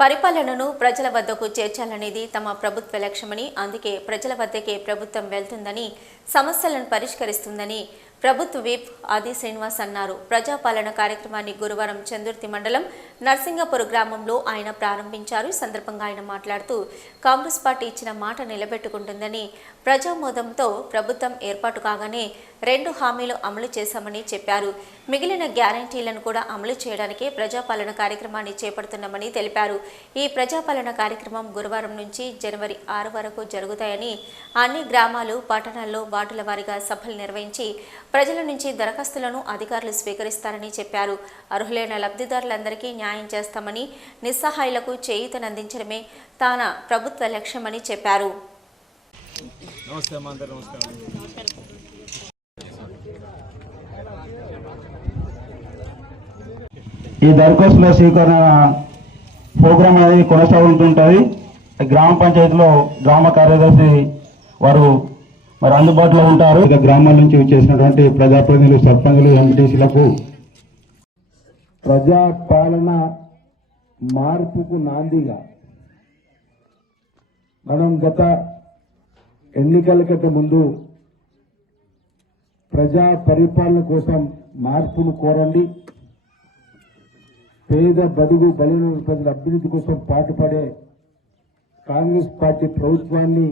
పరిపాలనను ప్రజల వద్దకు చేర్చాలనేది తమ ప్రభుత్వ లక్ష్యమని అందుకే ప్రజల వద్దకే ప్రభుత్వం వెళ్తుందని సమస్యలను పరిష్కరిస్తుందని ప్రభుత్వ విప్ ఆది శ్రీనివాస్ అన్నారు. ప్రజాపాలన కార్యక్రమాన్ని గురువారం చందుర్తి మండలం నర్సింగపూర్ గ్రామంలో ఆయన ప్రారంభించారు. ఈ సందర్భంగా ఆయన మాట్లాడుతూ కాంగ్రెస్ పార్టీ ఇచ్చిన మాట నిలబెట్టుకుంటుందని ప్రజామోదంతో ప్రభుత్వం ఏర్పాటు కాగానే రెండు హామీలు అమలు చేశామని చెప్పారు. మిగిలిన గ్యారంటీలను కూడా అమలు చేయడానికి ప్రజాపాలన కార్యక్రమాన్ని చేపడుతున్నామని తెలిపారు. ఈ ప్రజాపాలన కార్యక్రమం గురువారం నుంచి జనవరి ఆరు వరకు జరుగుతాయని అన్ని గ్రామాలు పట్టణాల్లో వార్డుల వారీగా సభలు నిర్వహించి ప్రజల నుంచి దరఖాస్తులను అధికారులు స్వీకరిస్తారని చెప్పారు. అర్హులైన లబ్ధిదారులందరికీ న్యాయం చేస్తామని నిస్సహాయులకు చేయూతనందించడమే తాన ప్రభుత్వ లక్ష్యమని చెప్పారు. నమస్తే నమస్కారం. ఈ దరఖాస్తుల స్వీకరణ ప్రోగ్రాం అనేది కొనసాగుతుంటుంది. గ్రామ పంచాయతీలో గ్రామ కార్యదర్శి వారు మరి అందుబాటులో ఉంటారు. ఇక గ్రామాల నుంచి వచ్చేసినటువంటి ప్రజాప్రతినిధులు సర్పంచులు ఎంపీటీసీలకు ప్రజా పాలన మార్పుకు నాందిగా మనం గత ఎన్నికల కంటే ముందు ప్రజా పరిపాలన కోసం మార్పును కోరండి. పేద బడుగు బలిన ప్రజల అభివృద్ధి కోసం పాటుపడే కాంగ్రెస్ పార్టీ ప్రభుత్వాన్ని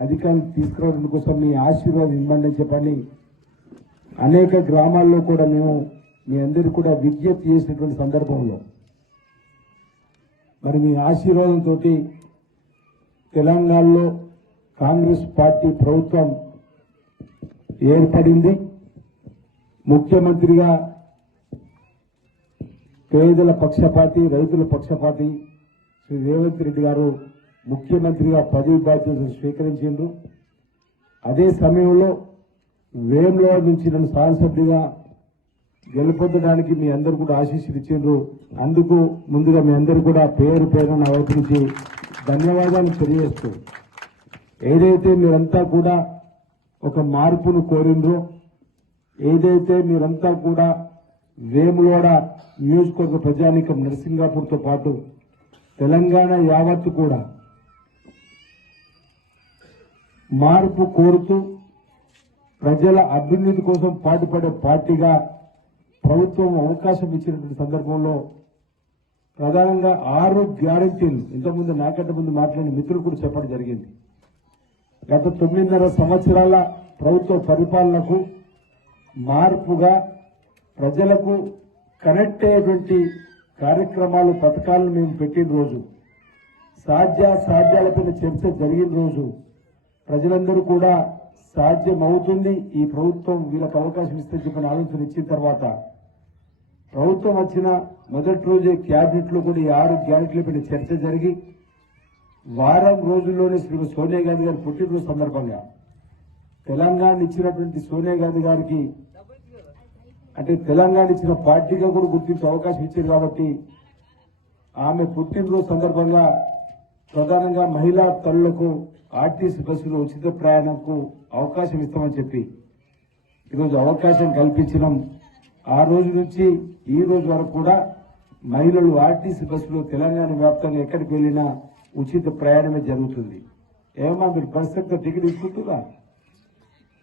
అధికారం తీసుకురావడం కోసం మీ ఆశీర్వాదం ఇవ్వండి చెప్పని అనేక గ్రామాల్లో కూడా మేము మీ అందరూ కూడా విజ్ఞప్తి చేసినటువంటి సందర్భంలో మరి మీ ఆశీర్వాదంతో తెలంగాణలో కాంగ్రెస్ పార్టీ ప్రభుత్వం ఏర్పడింది. ముఖ్యమంత్రిగా పేదల పక్షపాతి రైతుల పక్షపాతి. శ్రీ రేవంత్ రెడ్డి గారు ముఖ్యమంత్రిగా పదవి బాధ్యతలు స్వీకరించిండ్రు. అదే సమయంలో వేమ్లో నుంచి నన్ను శాసనసభ్యుడిగా గెలుపొందడానికి మీ అందరు కూడా ఆశీస్సులు ఇచ్చిండ్రు. అందుకు ముందుగా మీ అందరు కూడా పేరు పేరు నా వైపు నుంచి ధన్యవాదాలు తెలియజేస్తూ ఏదైతే మీరంతా కూడా ఒక మార్పును కోరిండ్రో ఏదైతే మీరంతా కూడా వేములోడ నియోజకవర్గ ప్రజానీకం నరసింగాపూర్తో పాటు తెలంగాణ యావత్తు కూడా మార్పు కోరుతూ ప్రజల అభివృద్ధి కోసం పాటుపడే పార్టీగా ప్రభుత్వం అవకాశం ఇచ్చినటువంటి సందర్భంలో ప్రధానంగా ఆరు గ్యారంటీలు. ఇంతకుముందు నాకంటే ముందు మాట్లాడిన మిత్రులు కూడా చెప్పడం జరిగింది. గత తొమ్మిదిన్నర సంవత్సరాల ప్రభుత్వ పరిపాలనకు మార్పుగా ప్రజలకు కనెక్ట్ అయ్యేటువంటి కార్యక్రమాలు పథకాలను మేము పెట్టిన రోజు సాధ్య సాధ్యాలపైన చర్చ జరిగిన రోజు ప్రజలందరూ కూడా సాధ్యమవుతుంది. ఈ ప్రభుత్వం వీళ్ళకి అవకాశం ఇస్తే చెప్పిన ఆలోచన ఇచ్చిన తర్వాత ప్రభుత్వం వచ్చిన మొదటి రోజే క్యాబినెట్లో కూడా ఈ ఆరు గ్యారెంటీలపైన చర్చ జరిగి వారం రోజుల్లోనే శ్రీ సోనియా గాంధీ గారి పుట్టినరోజు సందర్భంగా తెలంగాణ ఇచ్చినటువంటి సోనియా గాంధీ గారికి అంటే తెలంగాణ ఇచ్చిన పార్టీగా కూడా గుర్తించే అవకాశం ఇచ్చింది కాబట్టి ఆమె పుట్టినరోజు సందర్భంగా ప్రధానంగా మహిళా తల్లులకు ఆర్టీసీ బస్సులో ఉచిత ప్రయాణంకు అవకాశం ఇస్తామని చెప్పి ఈరోజు అవకాశం కల్పించడం. ఆ రోజు నుంచి ఈ రోజు వరకు కూడా మహిళలు ఆర్టీసీ బస్సులో తెలంగాణ వ్యాప్తంగా ఎక్కడికి వెళ్ళినా ఉచిత ప్రయాణమే జరుగుతుంది. ఏమన్నా మీరు బస్సు టికెట్ ఇస్తుంటుందా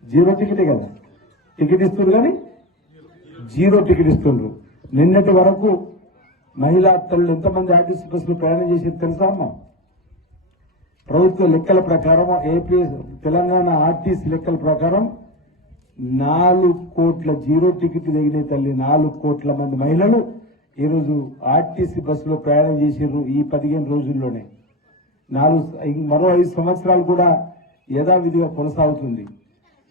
జీరో టికెటే కదా. టికెట్ ఇస్తుంది కానీ జీరో టికెట్ ఇస్తుండ్రు. నిన్నటి వరకు మహిళా తల్లు ఎంతమంది ఆర్టీసీ బస్సులు ప్రయాణం చేసేది తెలుసా అమ్మా? ప్రభుత్వ లెక్కల ప్రకారం ఏపీ తెలంగాణ ఆర్టీసీ లెక్కల ప్రకారం నాలుగు కోట్ల జీరో టికెట్ తగిన తల్లి నాలుగు కోట్ల మంది మహిళలు ఈరోజు ఆర్టీసీ బస్సులో ప్రయాణం చేసారు ఈ పదిహేను రోజుల్లోనే. నాలుగు మరో ఐదు సంవత్సరాలు కూడా యథావిధిగా కొనసాగుతుంది.